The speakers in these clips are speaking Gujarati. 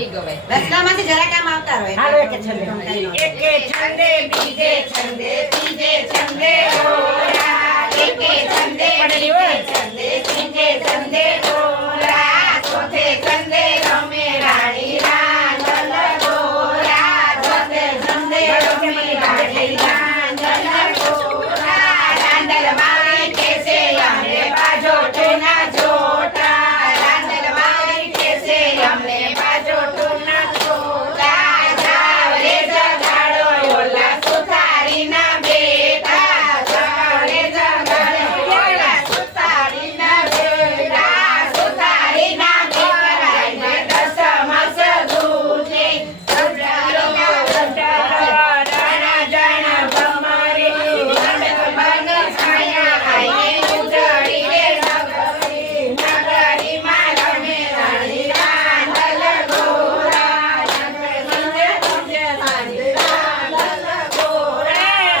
રચનામાંથી જરા કામ આવતા રહે. હાલો એકે છંદે બીજે છંદે ત્રીજે છંદે ઓરા એકે છંદે બીજે છંદે ત્રીજે છંદે ઓરા ચોથે છંદે રમે રાણી રાંધલ ગોરા ચોથે છંદે રમે રાણી રાંધલ ગોરા રાંધલ મારી કેસે અમને બાજો ટોના જોટા રાંધલ મારી કેસે અમને બાજો ટોના જોટા જાવરે જગાડો ઓલા સુથારીના બેટા જાવરે જગાડો ઓલા સુથારીના બેટા સુથારીના બેટા દસમસ દૂજે રાણા જાણ ભમરી બન છાયા આઈને ઉજળી રે નગરી નગરીમાં રમે રાણી રાંધલ ગોરા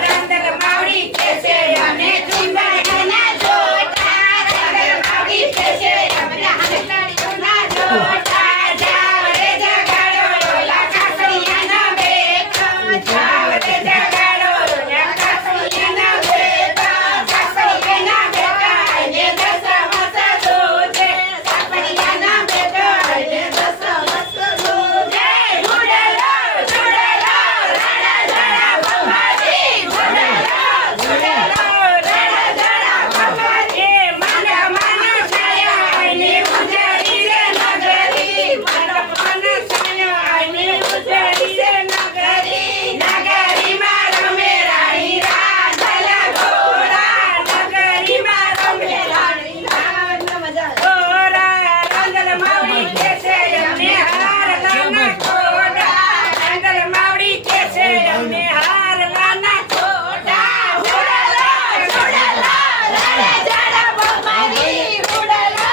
રાંધલ માવડી કેસે અમે ચુંદડીના જોટા રાંધલ માવડી કેસે અમે ચુંદડીના જોટા જાવરે જગાડો ઓલા કાસળિયાના બેટા જાવરે જગાડો ઓલા કાસળિયાના બેટા કાસળિયાના બેટા આઈને દસમસ દૂજે કાસળિયાના બેટા આઈને દસમસ દૂજે ઉડેલો રાણા જણા ભમારી ઉડેલો રાણા જણા ભમારી માના માના છાયા આઈને ઉજળી રે નગરી માના માના છાયા આઈને ઉજળી રે નગરી નગરીમાં રમે રાણી રાંધલ ગોરા નગરીમાં રમે રાણી ગોરા રાંધલ માવડી કેસે અમને હાર લાના ખોડા રાંધલ માવડી કેસે અમને હાર લાના ખોડા ઉડેલો રાણા જણા ભમારી ઉડેલો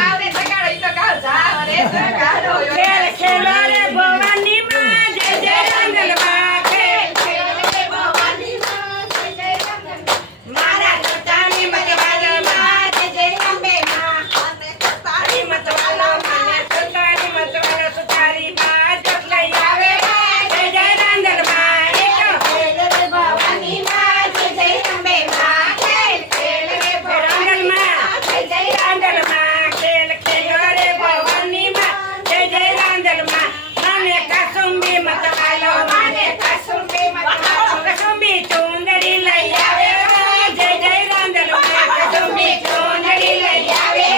આવરે જગાડો ઈ તો ગાવ જાવરે જગાડો ખેલ ખેલો રે ભવાની માં જય જય રાંધલ માં ખેલ ખેલો રે ભવાની માં જય જય રાંધલ મારા ચોટાની મતવાલો માં જય જય અંબે માં તારી મતવાલો માં ચોટાની મતવાલો સુતારી માં જોત લઈ આવે માં જય જય રાંધલ માં ખેલ રે ભવાની માં જય જય અંબે માં ખેલ ખેલ રે રાંધલ માં જય જય રાંધલ માં ખેલ ખેલો રે ભવાની માં જય જય રાંધલ માં મને કાસુંબી મતવાલો મને કાસુંબી મતવાલો કાસુંબી ચુંદડી લઈ આવે જય જય રાંધલ માં કાસુંબી ચુંદડી લઈ આવે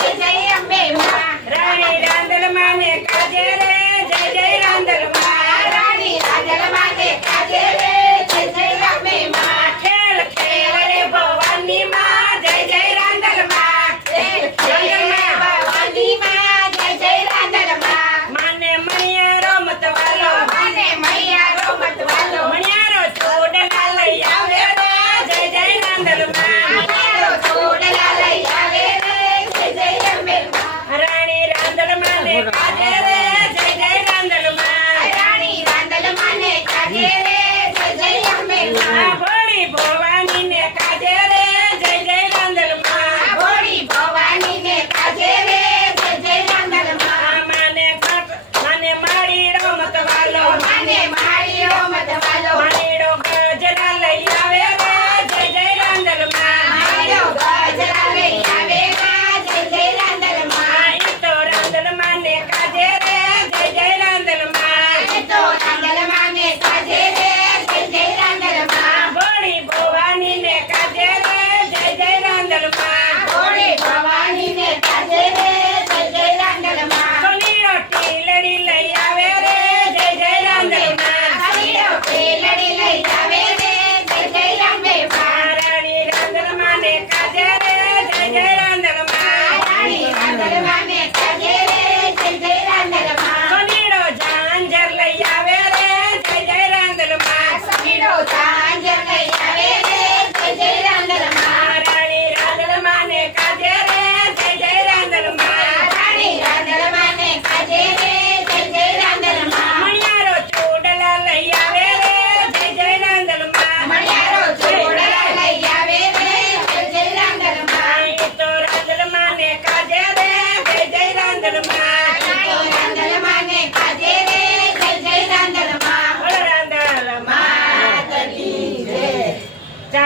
જય જય અંબે માં રાણી રાંધલ માં ને કાજે રે જય જય રાંધલ માં રાણી રાંધલ માં ને કાજે રે જય જય અંબે માં ખેલ ખેલ રે ભવાની માં જય જય રાંધલ માં ખેલ ખેલ રે ભવાની માં જય જય રાંધલ માં માને મણિયારો મતવાલો માને મણિયારો મતવાલો મણિયારો ચોડલા લઈ આવે રે જય જય રાંધલ માં મણિયારો ચોડલા લઈ આવે રે જય જય અંબે માં રાણી રાંધલ માં ને કાજે રે જય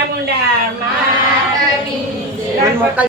ચામુંડા માતની જય.